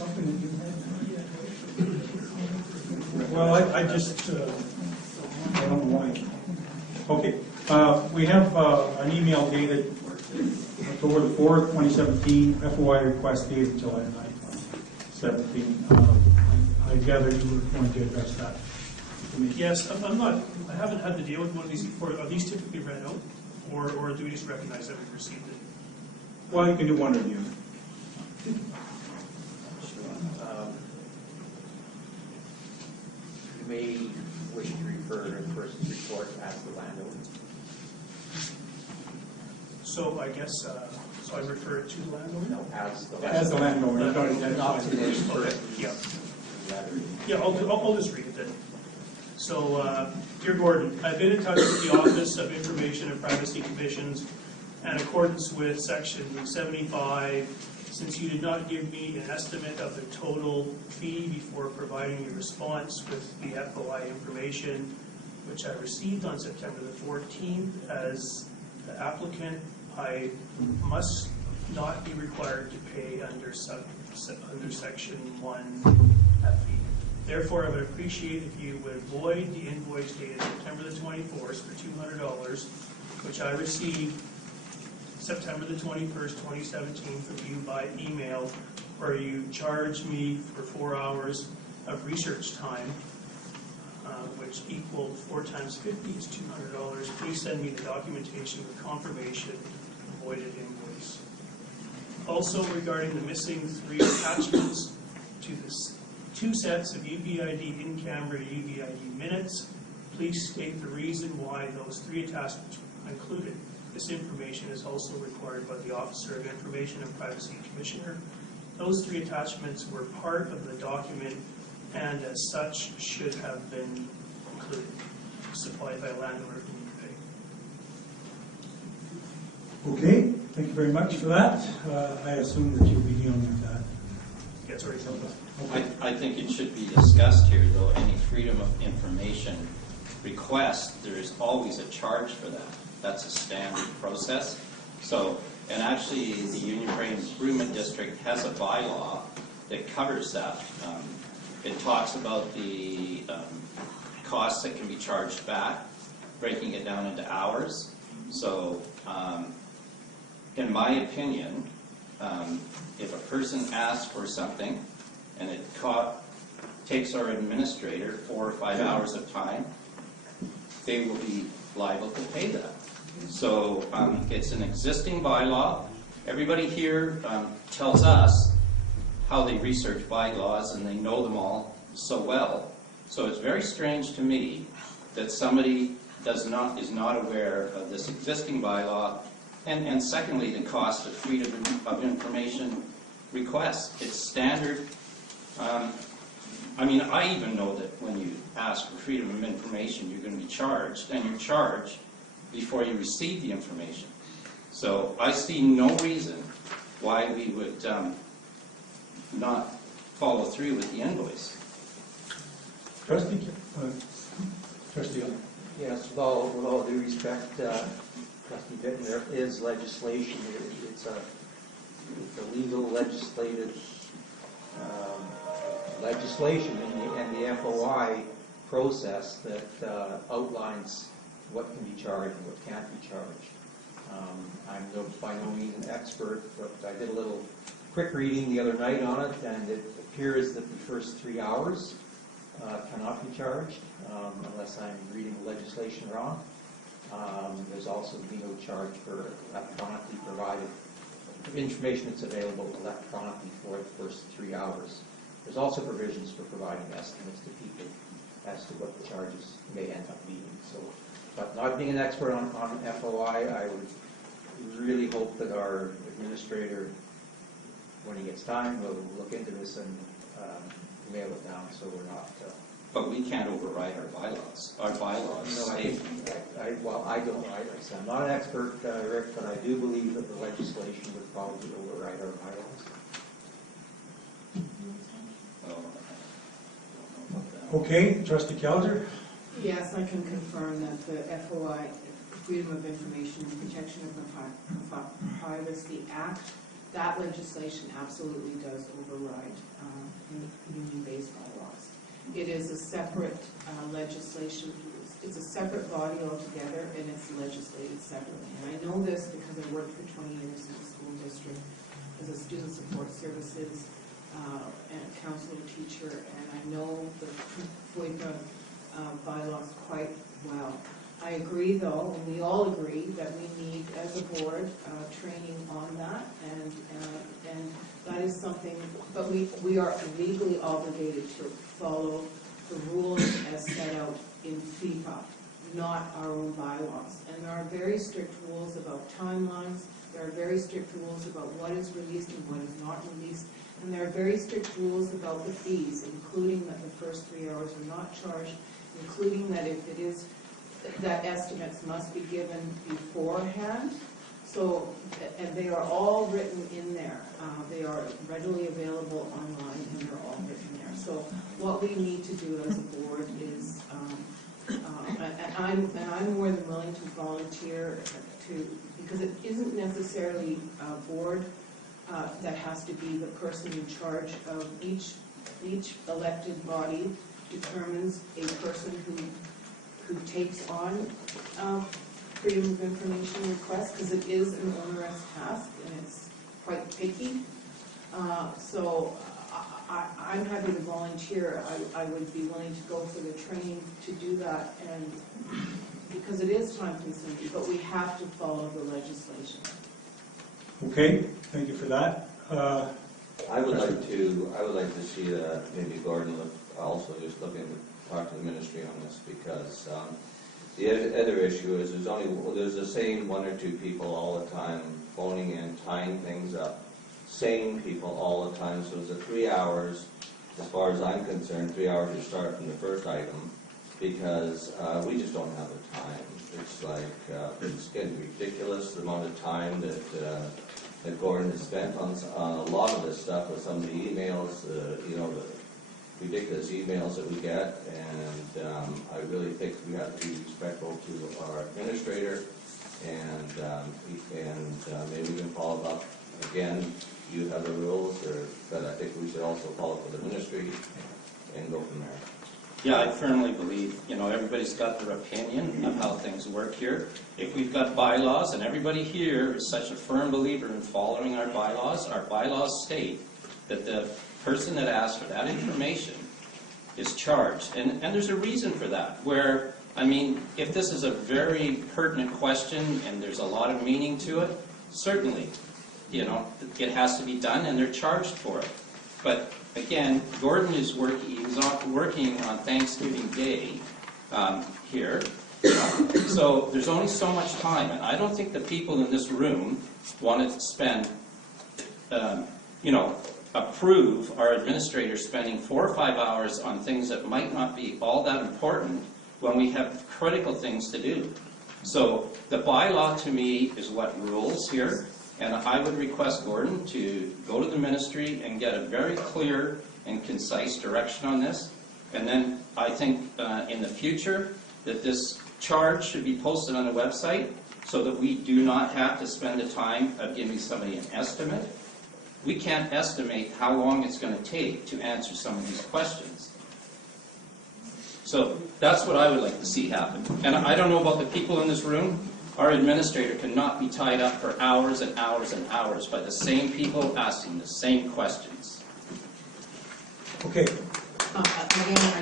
something that you had? Well, I just, I don't know why. Okay, we have an email dated October the 4th, 2017, FOI request dated July 9th, 17. I gather you were going to address that. Yes, I haven't had to deal with one of these before. Are these typically read out, or do we just recognize that we've received it? Well, you can do one review. You may wish to refer to the person's report as the landowner. So I guess, so I refer it to the landowner? No, as the As the landowner, you don't landowner. identify Not to the this person. Okay, person. yeah. Rather, Yeah, I'll just read it then. So, Dear Gordon, I've been in touch with the Office of Information and Privacy Commissions in accordance with Section 75, since you did not give me an estimate of the total fee before providing a response with the FOI information, which I received on September the 14th. As the applicant, I must not be required to pay under Section 1 FE. Therefore, I would appreciate if you would void the invoice dated September the 24th for $200, which I received September the 21st, 2017 from you by email, where you charged me for 4 hours of research time, which equaled 4 times 50 is $200. Please send me the documentation with confirmation of voided invoice. Also, regarding the missing 3 attachments to this 2 sets of UBID in-camera UBID minutes, please state the reason why those 3 attachments were included. This information is also required by the Officer of Information and Privacy Commissioner. Those 3 attachments were part of the document and as such should have been included, supplied by landowner in Okay, thank you very much for that. I assume that you'll be dealing with that. Yeah, sorry. I think it should be discussed here, though, any freedom of information request, there is always a charge for that. That's a standard process. So, and actually the Union Brain Improvement District has a bylaw that covers that. It talks about the costs that can be charged back, breaking it down into hours. So, in my opinion, if a person asks for something and it takes our administrator 4 or 5 hours of time, they will be liable to pay that. So it's an existing bylaw. Everybody here tells us how they research bylaws and they know them all so well. So it's very strange to me that somebody is not aware of this existing bylaw, and secondly, the cost of freedom of information requests. It's standard. I mean, I even know that when you ask for freedom of information, you're going to be charged, and you're charged before you receive the information. So I see no reason why we would not follow through with the invoice. Trustee? yes, with all due respect, Trustee Bitton, there is legislation. It's a legal legislative legislation in the FOI process that outlines what can be charged and what can't be charged. I'm by no means an expert, but I did a little quick reading the other night on it, and it appears that the first 3 hours cannot be charged unless I'm reading the legislation wrong. There's also no charge for electronically provided information that's available electronically for the first 3 hours. There's also provisions for providing estimates to people as to what the charges may end up being. So, but not being an expert on FOI, I would really hope that our administrator, when he gets time, will look into this and nail it down so we're not... But we can't override our bylaws. Our bylaws state... I'm not an expert, Rick, but I do believe that the legislation would probably override our bylaws. Okay, Trustee Kelder? Yes, I can confirm that the FOI, Freedom of Information and Protection of Privacy Act, that legislation absolutely does override union-based bylaws. It is a separate legislation. It's a separate body altogether, and it's legislated separately. And I know this because I worked for 20 years in the school district as a student support services and counselor teacher, and I know the FOIPA bylaws quite well. I agree, though, and we all agree that we need, as a board, training on that, and that is something. But we are legally obligated to follow the rules as set out in FIPA, not our own bylaws. And there are very strict rules about timelines. There are very strict rules about what is released and what is not released. And there are very strict rules about the fees, including that the first 3 hours are not charged, including that if it is, that estimates must be given beforehand. So, and they are all written in there. They are readily available online, and they're all written there. So what we need to do as a board is, and I'm more than willing to volunteer because it isn't necessarily a board that has to be the person in charge of each elected body determines a person who takes on freedom of information requests, because it is an onerous task and it's quite picky. So I'm happy to volunteer. I would be willing to go for the training to do that, and because it is time consuming, but we have to follow the legislation. Okay, thank you for that. I would like to see maybe Gordon also just looking to talk to the ministry on this, because the other issue is there's the same 1 or 2 people all the time phoning in, tying things up, same people all the time. So it's a 3 hours, as far as I'm concerned, 3 hours to start from the first item, because we just don't have the time. It's like it's getting ridiculous the amount of time that Gordon has spent on a lot of this stuff with some of the emails, the ridiculous emails that we get, and I really think we have to be respectful to our administrator, and maybe we can follow up. Again, you have the rules, but I think we should also follow up with the ministry and go from there. Yeah, I firmly believe, everybody's got their opinion of how things work here. If we've got bylaws, and everybody here is such a firm believer in following our bylaws state that the person that asks for that information is charged. And there's a reason for that, where, if this is a very pertinent question and there's a lot of meaning to it, certainly, it has to be done and they're charged for it. But again, Gordon is working on Thanksgiving Day here, so there's only so much time, and I don't think the people in this room want to spend, approve our administrator spending 4 or 5 hours on things that might not be all that important when we have critical things to do. So the bylaw to me is what rules here. And I would request Gordon to go to the ministry and get a very clear and concise direction on this. And then I think in the future that this charge should be posted on the website so that we do not have to spend the time of giving somebody an estimate. We can't estimate how long it's going to take to answer some of these questions. So that's what I would like to see happen. And I don't know about the people in this room. Our administrator cannot be tied up for hours and hours and hours by the same people asking the same questions. Okay. Again, I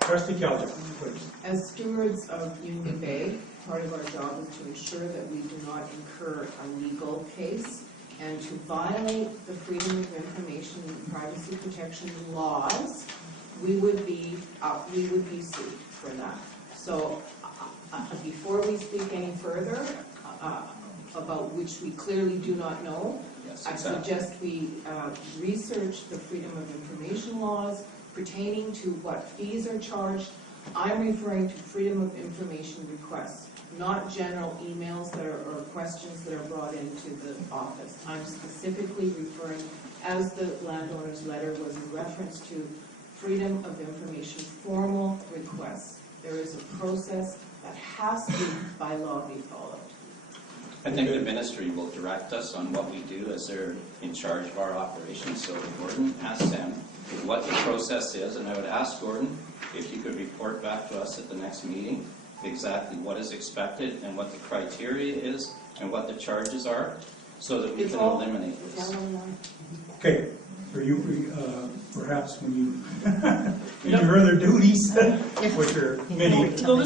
Trustee Kelly, please. as stewards of Union Bay, part of our job is to ensure that we do not incur a legal case and to violate the Freedom of Information and Privacy Protection laws. We would be sued for that. So before we speak any further about which we clearly do not know, Yes, I exactly. suggest we research the Freedom of Information laws pertaining to what fees are charged. I'm referring to Freedom of Information requests, not general emails that are, or questions that are brought into the office. I'm specifically referring, as the landowner's letter was in reference to, Freedom of Information formal requests. There is a process That has to, by law, be followed. I think the ministry will direct us on what we do as they're in charge of our operations. So Gordon asked them what the process is, and I would ask Gordon if you could report back to us at the next meeting exactly what is expected and what the criteria is and what the charges are, so that we can eliminate this. Okay, for you, perhaps when you, in your other duties, which are many, No,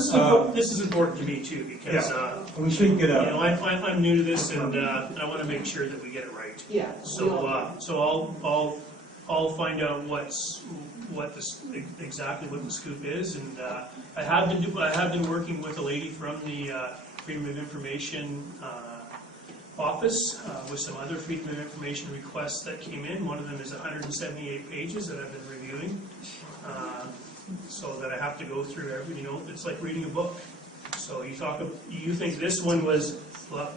this is important to me too, because, we should get I'm new to this, and I want to make sure that we get it right. Yeah. So I'll find out exactly what the scoop is, and I have been working with a lady from the Freedom of Information office with some other Freedom of Information requests that came in. One of them is 178 pages that I've been reviewing, so that I have to go through every. It's like reading a book. So you think this one was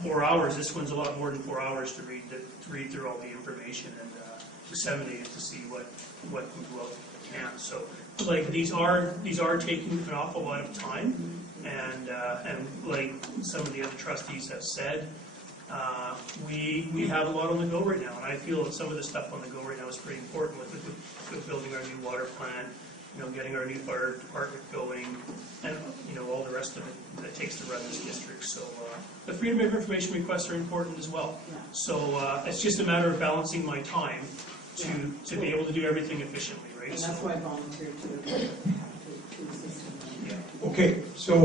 4 hours? This one's a lot more than 4 hours to read through all the information and disseminate it to see what can go out can. So like these are taking an awful lot of time, and like some of the other trustees have said, we have a lot on the go right now, and I feel that some of the stuff on the go right now is pretty important with building our new water plant, getting our new fire department going, and all the rest of it that takes to run this district. So the Freedom of Information requests are important as well. Yeah. So it's just a matter of balancing my time to be able to do everything efficiently, right? And that's why I volunteered to assist in that. Yeah. Okay, so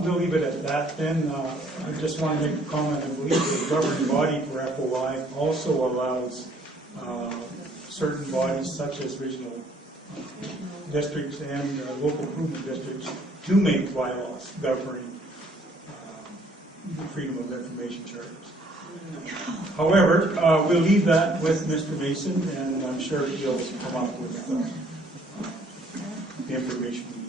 we'll leave it at that then. I just want to make a comment. I believe the governing body for FOI also allows certain bodies such as regional districts and local improvement districts to make bylaws governing freedom of information charters. However, we'll leave that with Mr. Mason, and I'm sure he'll come up with the information we